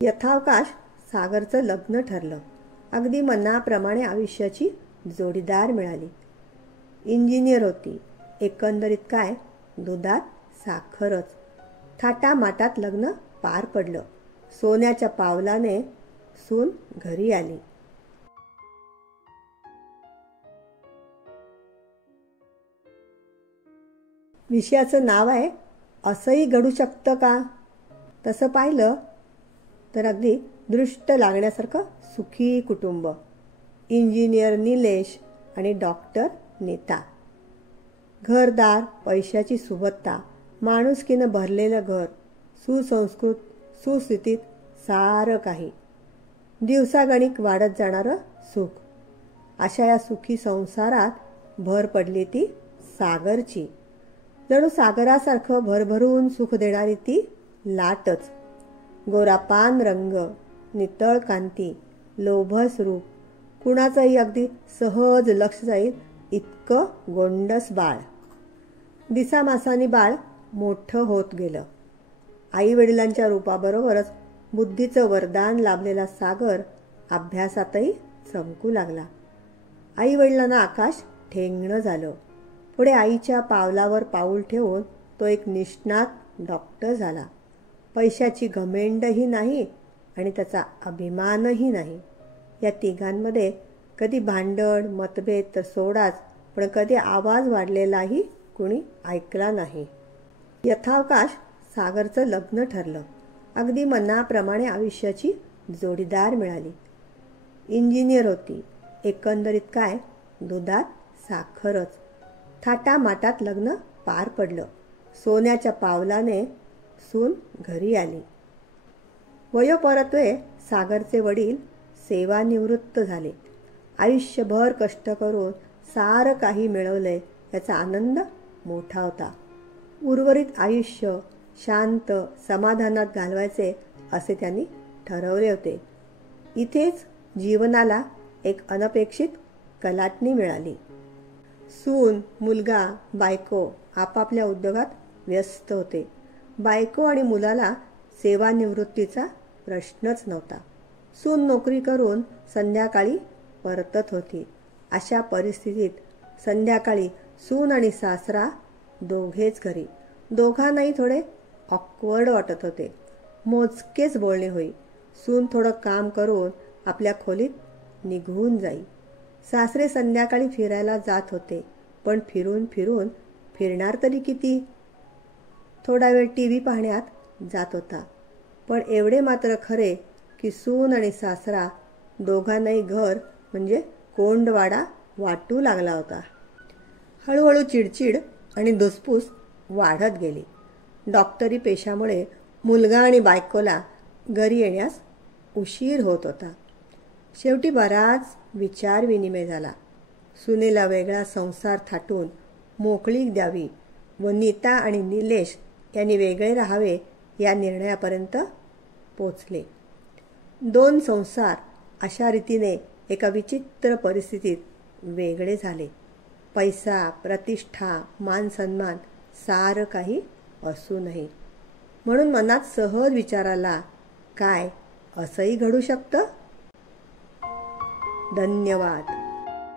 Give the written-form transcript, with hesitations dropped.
यथावकाश सागरचं लग्न ठरलं. अगदी मनाप्रमाणे आयुष्याची जोडीदार मिळाली. इंजिनियर होती. एकंदरीत काय, दुधात साखरच. थाटामाटात लग्न पार पडलं. सोन्याच्या पावलाने सून घरी आली. विषयाचं नाव आहे असंही घडू शकतं का. तसं पाहिलं तर अगदी दृष्ट लागण्यासारखं सुखी कुटुंब. इंजिनियर निलेश आणि डॉक्टर नीता. घरदार, पैशाची सुबत्ता, माणुसकीनं भरलेलं घर, सुसंस्कृत, सुस्थितीत सारं काही. दिवसागणिक वाढत जाणारं सुख. अशा या सुखी संसारात भर पडली ती सागरची. जणू सागरासारखं भरभरून सुख देणारी ती लाटच. गोरापान रंग, नितळ कांती, लोभस रूप, कुणाचंही अगदी सहज लक्ष जाईल इतकं गोंडस बाळ. दिसामासानी बाळ मोठं होत गेलं. आई वडिलांच्या रूपाबरोबरच बुद्धीचं वरदान लाभलेला सागर अभ्यासातही चमकू लागला. आई वडिलांना आकाश ठेंगणं झालं. पुढे आईच्या पावलावर पाऊल ठेवून तो एक निष्णात डॉक्टर झाला. पैशाची घमेंडही नाही आणि त्याचा अभिमानही नाही. या तिघांमध्ये कधी भांडण, मतभेद तर सोडाच, पण कधी आवाज वाढलेलाही कुणी ऐकला नाही. यथावकाश सागरचं लग्न ठरलं. अगदी मनाप्रमाणे आयुष्याची जोडीदार मिळाली. इंजिनियर होती. एकंदरीत काय, दुधात साखरच. थाटामाटात लग्न पार पडलं. सोन्याच्या पावलाने सून घरी आली. वयोपरत्वे सागरचे वडील सेवानिवृत्त झाले. आयुष्यभर कष्ट करून सारं काही मिळवलंय याचा आनंद मोठा होता. उर्वरित आयुष्य शांत समाधानात घालवायचे असे त्यांनी ठरवले होते. इथेच जीवनाला एक अनपेक्षित कलाटणी मिळाली. सून, मुलगा, बायको आपापल्या उद्योगात व्यस्त होते. बायको आणि मुलाला सेवानिवृत्तीचा प्रश्नच नव्हता. सून नोकरी करून संध्याकाळी परतत होती. अशा परिस्थितीत संध्याकाळी सून आणि सासरा दोघेच घरी. दोघांनाही थोडे ऑकवर्ड वाटत होते. मोजकेच बोलणे होई. सून थोडं काम करून आपल्या खोलीत निघून जाई. सासरे संध्याकाळी फिरायला जात होते, पण फिरून फिरून फिरणार तरी किती. थोडा वेळ TV पाहण्यात जात होता. पण एवढे मात्र खरे की सून आणि सासरा दोघांनाही घर म्हणजे कोंडवाडा वाटू लागला होता. हळूहळू चिडचिड आणि धुसफूस वाढत गेली. डॉक्टरी पेशामुळे मुलगा आणि बायकोला घरी येण्यास उशीर होत होता. शेवटी बराच विचार विनिमय झाला. सुनेला वेगळा संसार थाटून मोकळीक द्यावी व नीता आणि निलेश यांनी वेगळे राहावे या निर्णयापर्यंत पोचले. 2 संसार अशा रीतीने एका विचित्र परिस्थितीत वेगळे झाले. पैसा, प्रतिष्ठा, मान सन्मान सारं काही असूनही. म्हणून मनात सहज विचार आला, काय असंही घडू शकतं. धन्यवाद.